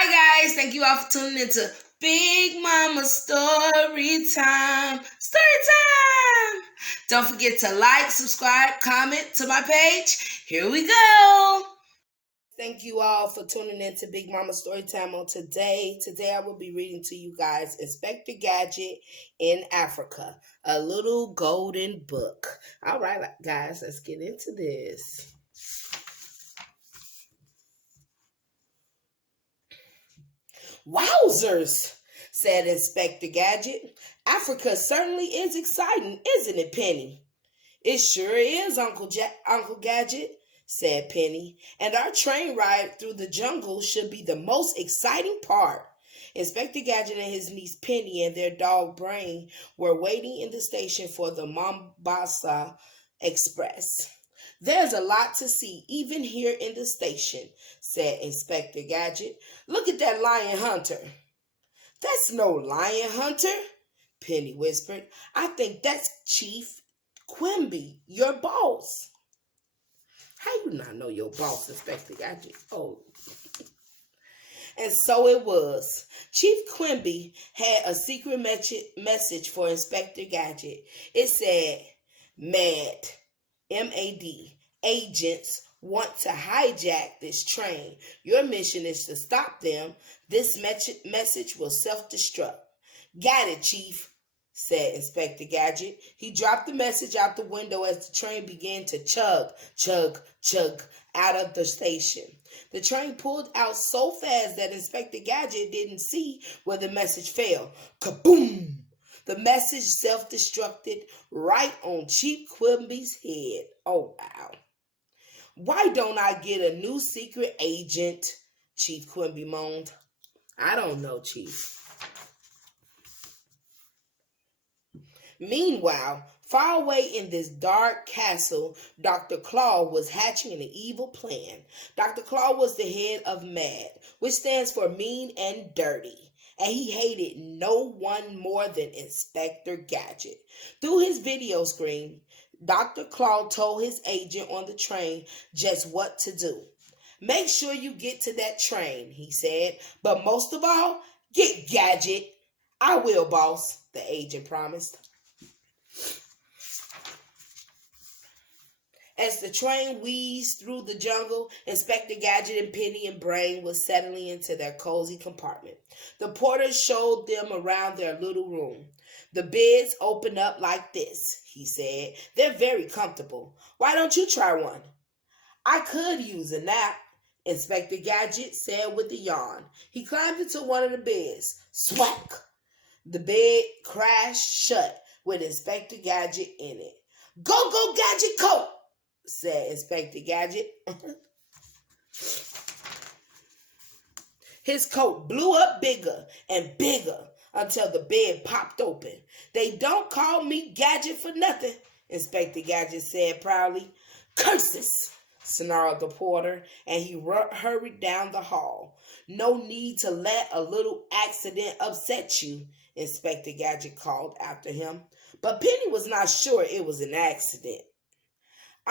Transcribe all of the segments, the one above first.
Hi guys, thank you all for tuning into Big Mama Story Time. Story Time! Don't forget to like, subscribe, comment to my page. Here we go. Thank you all for tuning in to Big Mama Storytime on today. Today I will be reading to you guys Inspector Gadget in Africa, a little golden book. All right, guys, let's get into this. Wowzers, said Inspector Gadget. Africa certainly is exciting, isn't it, Penny? It sure is, Uncle Gadget, said Penny. And our train ride through the jungle should be the most exciting part. Inspector Gadget and his niece Penny and their dog Brain were waiting in the station for the Mombasa Express. There's a lot to see, even here in the station, said Inspector Gadget. Look at that lion hunter. That's no lion hunter, Penny whispered. I think that's Chief Quimby, your boss. How you not know your boss, Inspector Gadget? Oh. And so it was. Chief Quimby had a secret message for Inspector Gadget. It said, MAD, M-A-D, agents want to hijack this train. Your mission is to stop them. This message will self-destruct. Got it, Chief, said Inspector Gadget. He dropped the message out the window as the train began to chug, chug, chug out of the station. The train pulled out so fast that Inspector Gadget didn't see where the message fell. Kaboom! The message self-destructed right on Chief Quimby's head. Oh, wow. Why don't I get a new secret agent? Chief Quimby moaned. I don't know, Chief. Meanwhile, far away in this dark castle, Dr. Claw was hatching an evil plan. Dr. Claw was the head of MAD, which stands for mean and dirty. And he hated no one more than Inspector Gadget. Through his video screen, Dr. Claw told his agent on the train just what to do. Make sure you get to that train, he said. But most of all, get Gadget. I will, boss, the agent promised. As the train wheezed through the jungle, Inspector Gadget and Penny and Brain were settling into their cozy compartment. The porter showed them around their little room. The beds open up like this, he said. They're very comfortable. Why don't you try one? I could use a nap, Inspector Gadget said with a yawn. He climbed into one of the beds. Swack! The bed crashed shut with Inspector Gadget in it. Go, Gadget coat! Said Inspector Gadget. His coat blew up bigger and bigger until the bed popped open. They don't call me Gadget for nothing, Inspector Gadget said proudly. Curses, snarled the porter, and he hurried down the hall. No need to let a little accident upset you, Inspector Gadget called after him. But Penny was not sure it was an accident.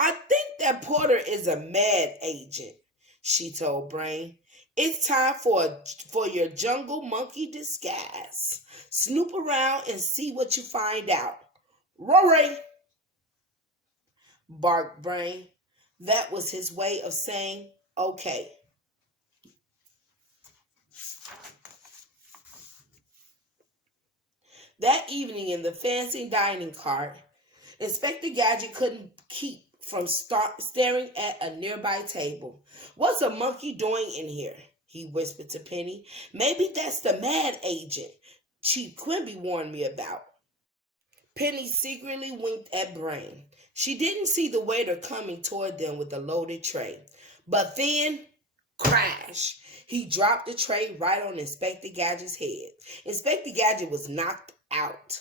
I think that Porter is a MAD agent, she told Brain. It's time for your jungle monkey disguise. Snoop around and see what you find out. Rory, barked Brain. That was his way of saying, okay. That evening in the fancy dining car, Inspector Gadget couldn't keep from staring at a nearby table. What's a monkey doing in here? He whispered to Penny. Maybe that's the MAD agent Chief Quimby warned me about. Penny secretly winked at Brain. She didn't see the waiter coming toward them with a loaded tray. But then, crash! He dropped the tray right on Inspector Gadget's head. Inspector Gadget was knocked out.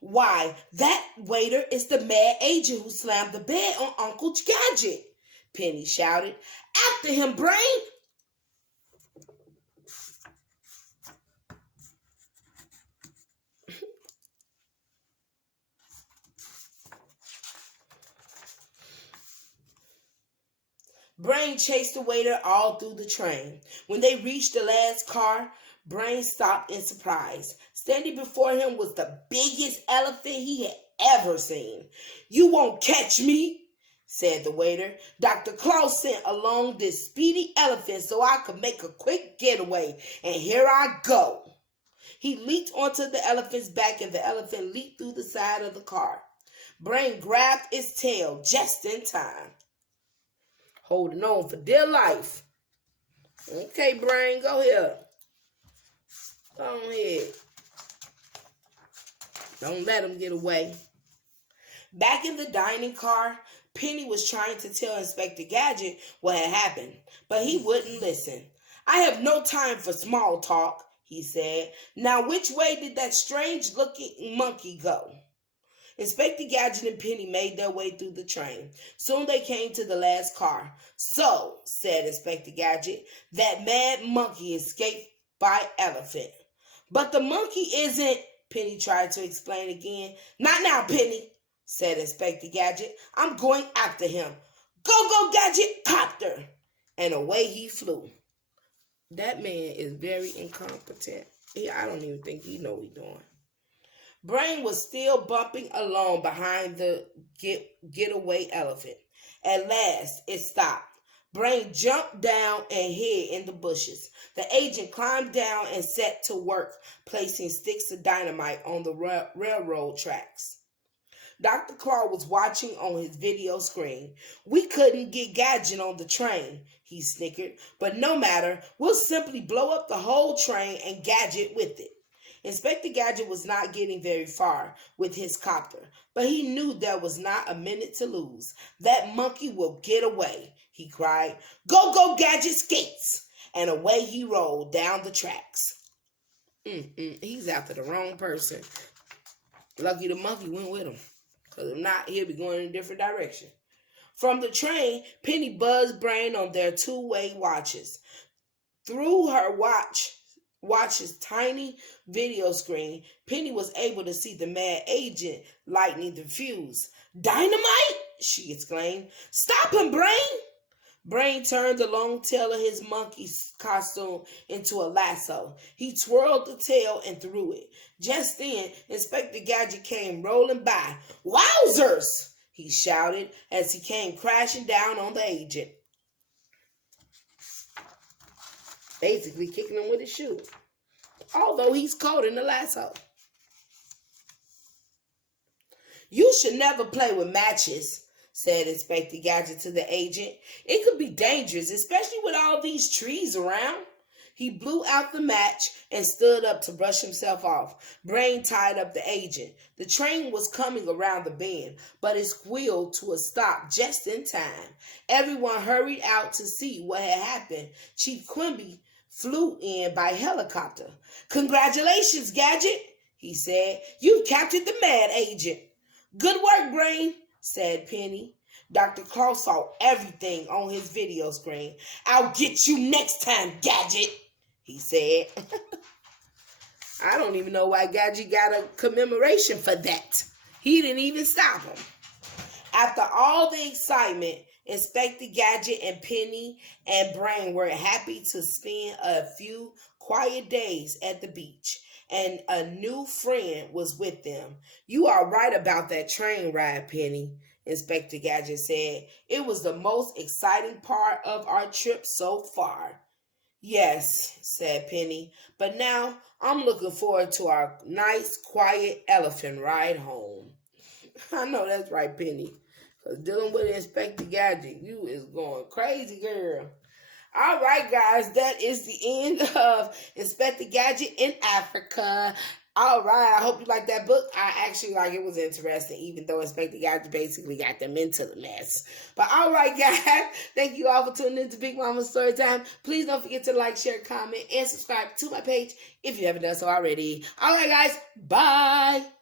Why, that waiter is the MAD agent who slammed the bed on Uncle Gadget, Penny shouted. After him, Brain! Brain Brain chased the waiter all through the train. When they reached the last car, Brain stopped in surprise. Standing before him was the biggest elephant he had ever seen. "You won't catch me," said the waiter. "Dr. Claus sent along this speedy elephant so I could make a quick getaway, and here I go." He leaped onto the elephant's back, and the elephant leaped through the side of the car. Brain grabbed its tail just in time, holding on for dear life. "Okay, Brain, go here. Go ahead. Don't let him get away." Back in the dining car, Penny was trying to tell Inspector Gadget what had happened, but he wouldn't listen. "I have no time for small talk," he said. "Now, which way did that strange-looking monkey go?" Inspector Gadget and Penny made their way through the train. Soon they came to the last car. "So," said Inspector Gadget, "that mad monkey escaped by elephant." "But the monkey isn't," Penny tried to explain again. "Not now, Penny," said Inspector Gadget. "I'm going after him. Go, go, Gadget, copter!" And away he flew. That man is very incompetent. I don't even think he know what he's doing. Brain was still bumping along behind the getaway elephant. At last, it stopped. Brain jumped down and hid in the bushes. The agent climbed down and set to work placing sticks of dynamite on the railroad tracks. Dr. Claw was watching on his video screen. "We couldn't get Gadget on the train," he snickered. "But no matter, we'll simply blow up the whole train and Gadget with it." Inspector Gadget was not getting very far with his copter, but he knew there was not a minute to lose. "That monkey will get away," he cried. "Go, go, Gadget, skates!" And away he rolled down the tracks. He's after the wrong person. Lucky the monkey went with him, because if not, he'll be going in a different direction. From the train, Penny buzzed Brain on their two-way watches. Through her watch's tiny video screen, Penny was able to see the mad agent lighting the fuse. "Dynamite!" she exclaimed. "Stop him, Brain!" Brain turned the long tail of his monkey's costume into a lasso. He twirled the tail and threw it. Just then, Inspector Gadget came rolling by. "Wowzers!" he shouted as he came crashing down on the agent, basically kicking him with his shoe, although he's caught in the lasso. "You should never play with matches," said Inspector Gadget to the agent. "It could be dangerous, especially with all these trees around." He blew out the match and stood up to brush himself off. Brain tied up the agent. The train was coming around the bend, but it squealed to a stop just in time. Everyone hurried out to see what had happened. Chief Quimby flew in by helicopter. "Congratulations, Gadget," he said. "You've captured the mad agent." "Good work, Brain," said Penny. Dr. Claw saw everything on his video screen. "I'll get you next time, Gadget," he said. I don't even know why Gadget got a commemoration for that. He didn't even stop him. After all the excitement, Inspector Gadget and Penny and Brain were happy to spend a few quiet days at the beach, and a new friend was with them. "You are right about that train ride, Penny," Inspector Gadget said. "It was the most exciting part of our trip so far." "Yes," said Penny, "but now I'm looking forward to our nice, quiet elephant ride home." I know that's right, Penny. Because dealing with Inspector Gadget, you is going crazy, girl. All right, guys, that is the end of Inspector Gadget in Africa. All right, I hope you like that book. I actually it was interesting, even though Inspector Gadget basically got them into the mess. But all right, guys, thank you all for tuning in to Big Mama's Storytime. Please don't forget to like, share, comment, and subscribe to my page if you haven't done so already. All right, guys, bye.